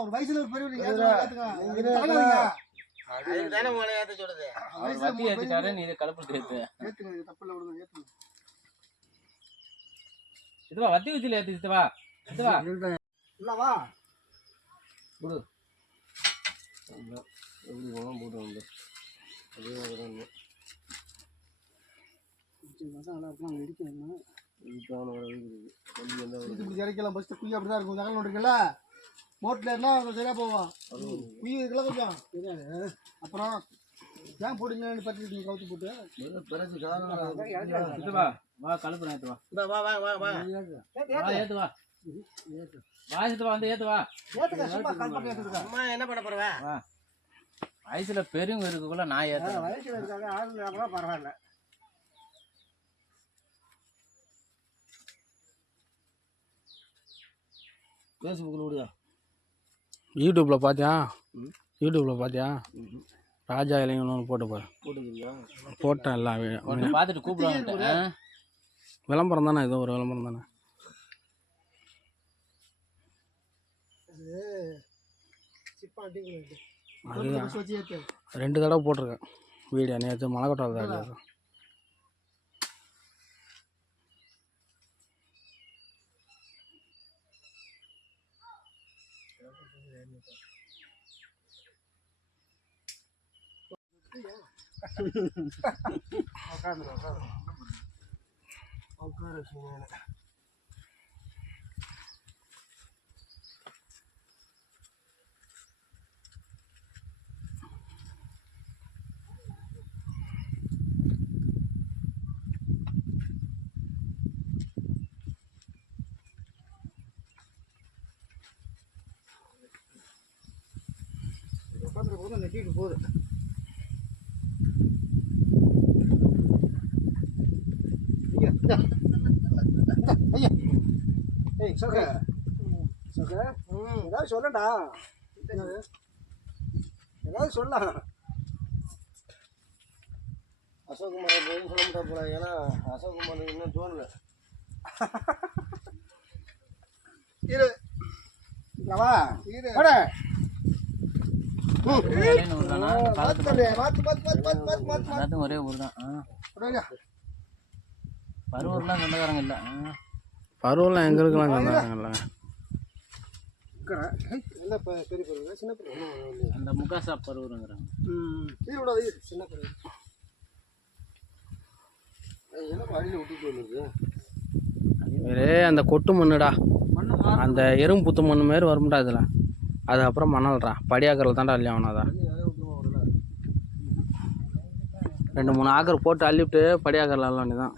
ஒரு வயசுல ஒரு பெரிய இதுவா வத்தி வச்சில ஏத்து இதுவா இதுவா இல்லவா போடு எப்படி போனா போடு வந்து அதே வரணும் நல்லா இருக்கும் இடிக்கணும் இதுக்கான வர இருக்குது இப்படி இறக்கலாம் ஃபஸ்ட்டு குழி அப்படி தான் இருக்கும் தகவல் இருக்குல்ல மோட்டில் இருந்தால் சரியாக போவோம் குழி இருக்குல்ல கொஞ்சம் அப்புறம் ஏன் போடுங்கன்னு பற்றி நீங்கள் கவுத்து போட்டு பிறகு இதுவா வா கழுப்பு ஏத்துவா வா வா வா வா ஏத்துவா வாசிட்டு வந்து ஏத்துவா அம்மா என்ன பண்ண போறவ வயசுல பெரியவங்க இருக்குள்ள நான் ஏத்துறேன் வயசுல இருக்காங்க ஆளுங்க பரவாயில்ல ஃபேஸ்புக்கில் விடுதா யூடியூப்பில் பார்த்தியா ராஜா இளைஞன் ஒன்று போட்டு பாரு போட்டேன் எல்லாம் பார்த்துட்டு கூப்பிடுவாங்க விளம்பரம் தானே ஏதோ ஒரு விளம்பரம் தானே அதுதான் 2 தடவை போட்டிருக்கேன் வீடியோ நேற்று மழை கொட்டாது நெட்டிட்டு போகுது ஏதாவது சொல்லடா ஏதாவது சொல்லலாம் அசோக்குமாரை போய் சொல்ல முடியாது போல ஏன்னா அசோக்குமார் இன்னும் தோணல இரு இல்லவா இரு ஒரே ஊர் தான் பருவூர்லாம் சொந்தக்காரங்க இல்லை பருவெல்லாம் எங்கே இருக்கலாம் சொன்னாங்கல்ல பெரிய பருவம் சின்ன பருவம் அந்த முகாசா பருவூருங்கிறாங்க சின்ன பருவம் என்ன வழியில் விட்டுட்டு வந்துருக்கு வேறே அந்த கொட்டு மண்ணுடா அந்த எறும்பு புத்து மண்ணு மாரி வரும்டா இதில் அதுக்கப்புறம் மணல்றா படியாக்கரில் தான்டா அள்ளி ஆகணாதான் 2-3 ஆக்கர் போட்டு அள்ளிவிட்டு படியாக்கரில் அள்ள வேண்டியதான்